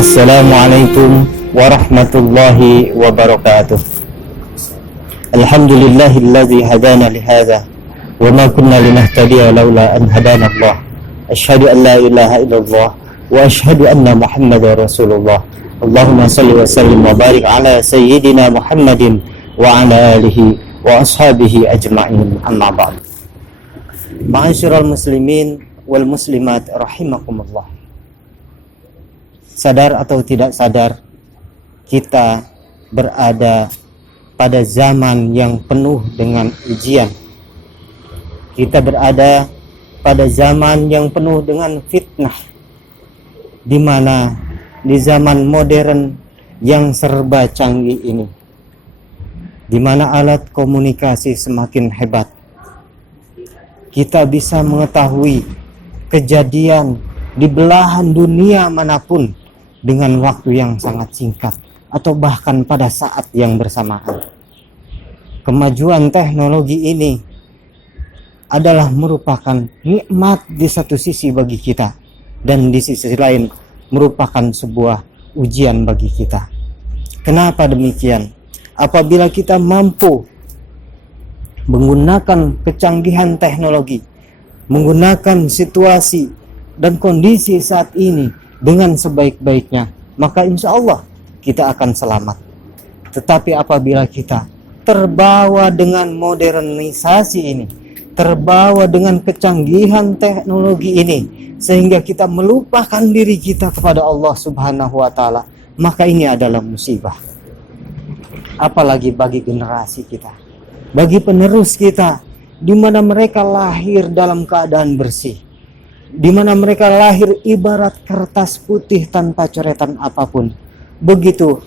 Assalamualaikum warahmatullahi wabarakatuh. Alhamdulillahilladzi hadana lihadza wa ma kunna linahtadiya laula an hadana Allah. Asyhadu an la ilaha illallah wa asyhadu anna Muhammadar Rasulullah. Allahumma shalli wa sallim wa barik ala sayyidina Muhammadin wa ala alihi wa ashabihi ajma'in. Amma ba'd. Ma'asyiral muslimin wal muslimat rahimakumullah. Sadar atau tidak sadar, kita berada pada zaman yang penuh dengan ujian. Kita berada pada zaman yang penuh dengan fitnah, di mana di zaman modern yang serba canggih ini, di mana alat komunikasi semakin hebat, kita bisa mengetahui kejadian di belahan dunia manapun dengan waktu yang sangat singkat atau bahkan pada saat yang bersamaan. Kemajuan teknologi ini adalah merupakan nikmat di satu sisi bagi kita, dan di sisi lain merupakan sebuah ujian bagi kita. Kenapa demikian? Apabila kita mampu menggunakan kecanggihan teknologi, menggunakan situasi dan kondisi saat ini dengan sebaik-baiknya, maka insya Allah kita akan selamat. Tetapi apabila kita terbawa dengan modernisasi ini, terbawa dengan kecanggihan teknologi ini, sehingga kita melupakan diri kita kepada Allah Subhanahu wa Ta'ala, maka ini adalah musibah. Apalagi bagi generasi kita, bagi penerus kita, di mana mereka lahir dalam keadaan bersih, di mana mereka lahir ibarat kertas putih tanpa coretan apapun. Begitu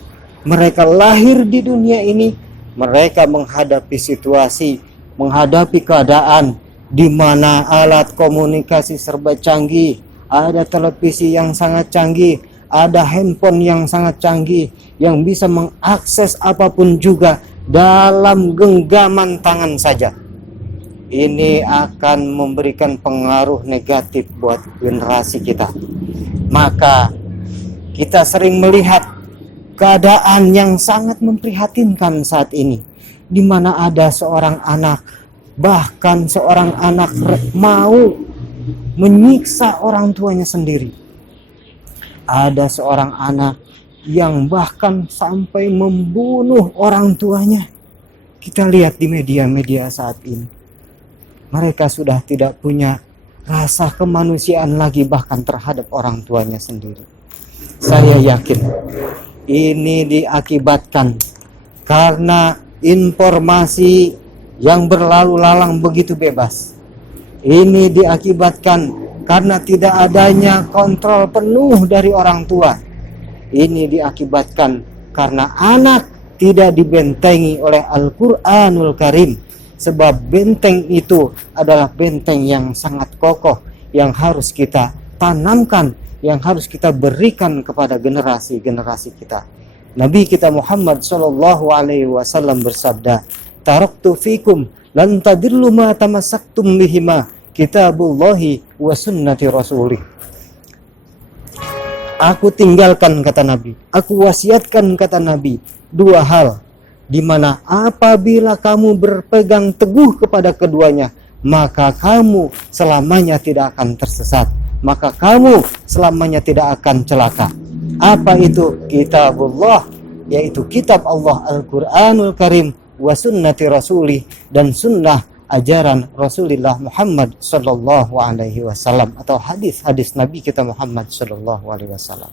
mereka lahir di dunia ini, mereka menghadapi situasi, menghadapi keadaan di mana alat komunikasi serba canggih, ada televisi yang sangat canggih, ada handphone yang sangat canggih, yang bisa mengakses apapun juga dalam genggaman tangan saja. Ini akan memberikan pengaruh negatif buat generasi kita. Maka kita sering melihat keadaan yang sangat memprihatinkan saat ini, di mana ada seorang anak, bahkan seorang anak mau menyiksa orang tuanya sendiri. Ada seorang anak yang bahkan sampai membunuh orang tuanya. Kita lihat di media-media saat ini, mereka sudah tidak punya rasa kemanusiaan lagi, bahkan terhadap orang tuanya sendiri. Saya yakin ini diakibatkan karena informasi yang berlalu lalang begitu bebas. Ini diakibatkan karena tidak adanya kontrol penuh dari orang tua. Ini diakibatkan karena anak tidak dibentengi oleh Al-Quranul Karim. Sebab benteng itu adalah benteng yang sangat kokoh, yang harus kita tanamkan, yang harus kita berikan kepada generasi-generasi kita. Nabi kita Muhammad SAW bersabda, "Taraktu fikum lan tadillu ma tamassaktum bihima, kitabullahi wa sunnati rasulih." Aku tinggalkan, kata Nabi, aku wasiatkan, kata Nabi, dua hal, di mana apabila kamu berpegang teguh kepada keduanya, maka kamu selamanya tidak akan tersesat, maka kamu selamanya tidak akan celaka. Apa itu? Kitabullah, yaitu kitab Allah Al-Quranul Karim, wa sunnati rasulih, dan sunnah ajaran Rasulullah Muhammad sallallahu alaihi wasallam, atau hadis-hadis Nabi kita Muhammad sallallahu alaihi wasallam.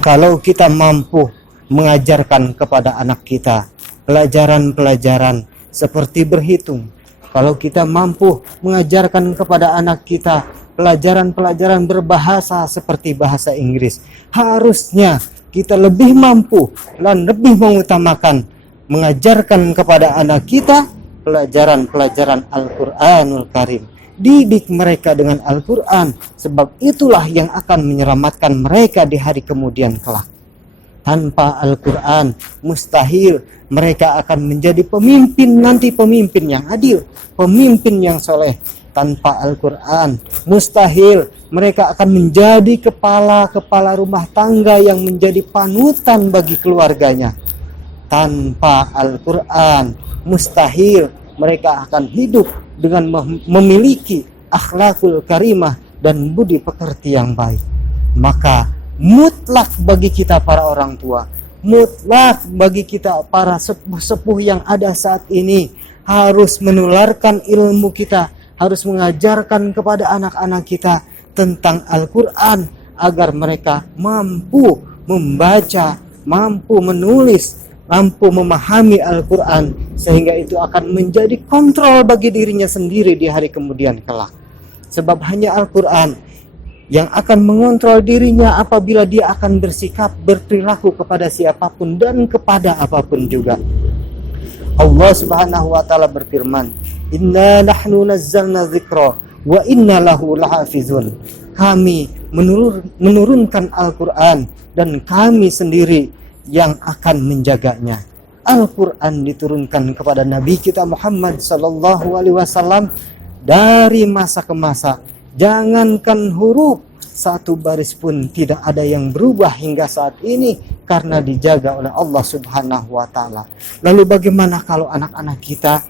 Kalau kita mampu mengajarkan kepada anak kita pelajaran-pelajaran seperti berhitung, kalau kita mampu mengajarkan kepada anak kita pelajaran-pelajaran berbahasa seperti bahasa Inggris, harusnya kita lebih mampu dan lebih mengutamakan mengajarkan kepada anak kita pelajaran-pelajaran Al-Quranul Karim. Didik mereka dengan Al-Quran, sebab itulah yang akan menyelamatkan mereka di hari kemudian kelak. Tanpa Al-Quran, mustahil mereka akan menjadi pemimpin nanti, pemimpin yang adil, pemimpin yang soleh. tanpa Al-Quran. Mustahil mereka akan menjadi kepala rumah tangga yang menjadi panutan bagi keluarganya. Tanpa Al-Quran, mustahil mereka akan hidup dengan memiliki akhlakul karimah dan budi pekerti yang baik. Maka mutlak bagi kita para orang tua, mutlak bagi kita para sepuh-sepuh yang ada saat ini, harus menularkan ilmu kita, harus mengajarkan kepada anak-anak kita tentang Al-Quran agar mereka mampu membaca, mampu menulis, mampu memahami Al-Quran, sehingga itu akan menjadi kontrol bagi dirinya sendiri di hari kemudian kelak. Sebab hanya Al-Quran yang akan mengontrol dirinya apabila dia akan bersikap, berperilaku kepada siapapun dan kepada apapun juga. Allah Subhanahu wa taala berfirman, "Inna nahnu nazzalna dzikra wa inna lahu lahafizun." Kami menurunkan Al-Quran dan kami sendiri yang akan menjaganya. Al-Quran diturunkan kepada Nabi kita Muhammad sallallahu alaihi wasallam dari masa ke masa. Jangankan huruf, satu baris pun tidak ada yang berubah hingga saat ini karena dijaga oleh Allah Subhanahu wa taala. Lalu bagaimana kalau anak-anak kita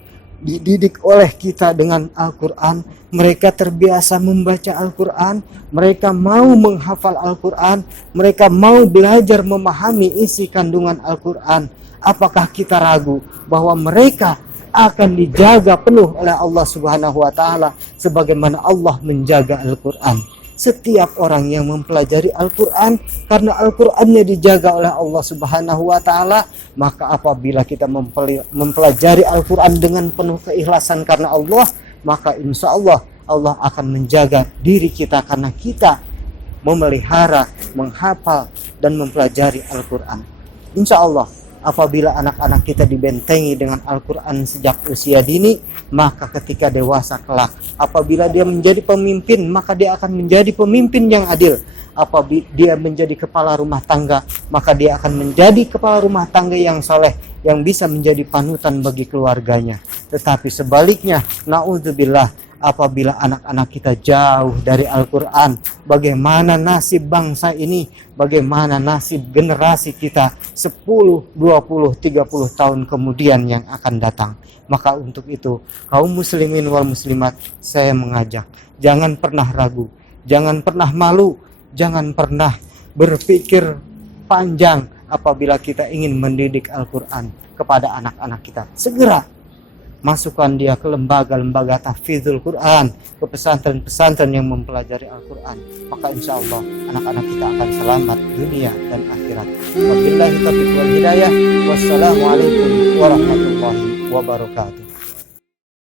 dididik oleh kita dengan Al-Quran, mereka terbiasa membaca Al-Quran, mereka mau menghafal Al-Quran, mereka mau belajar memahami isi kandungan Al-Quran, apakah kita ragu bahwa mereka akan dijaga penuh oleh Allah Subhanahu wa taala sebagaimana Allah menjaga Al-Quran? Setiap orang yang mempelajari Al-Quran karena Al-Qurannya dijaga oleh Allah Subhanahu wa taala, maka apabila kita mempelajari Al-Quran dengan penuh keikhlasan karena Allah, maka insya Allah Allah akan menjaga diri kita karena kita memelihara, menghafal dan mempelajari Al-Quran. Insya Allah apabila anak-anak kita dibentengi dengan Al-Quran sejak usia dini, maka ketika dewasa kelak, apabila dia menjadi pemimpin, maka dia akan menjadi pemimpin yang adil. Apabila dia menjadi kepala rumah tangga, maka dia akan menjadi kepala rumah tangga yang soleh, yang bisa menjadi panutan bagi keluarganya. Tetapi sebaliknya, na'udzubillah, apabila anak-anak kita jauh dari Al-Quran, bagaimana nasib bangsa ini, bagaimana nasib generasi kita 10, 20, 30 tahun kemudian yang akan datang. Maka untuk itu, kaum muslimin wal muslimat, saya mengajak, jangan pernah ragu, jangan pernah malu, jangan pernah berpikir panjang apabila kita ingin mendidik Al-Quran kepada anak-anak kita. Segera masukkan dia ke lembaga-lembaga tahfidzul Quran, ke pesantren-pesantren yang mempelajari Al-Quran. Maka insya Allah anak-anak kita akan selamat dunia dan akhirat. Wabillahi taufiq wal hidayah. Wassalamualaikum warahmatullahi wabarakatuh.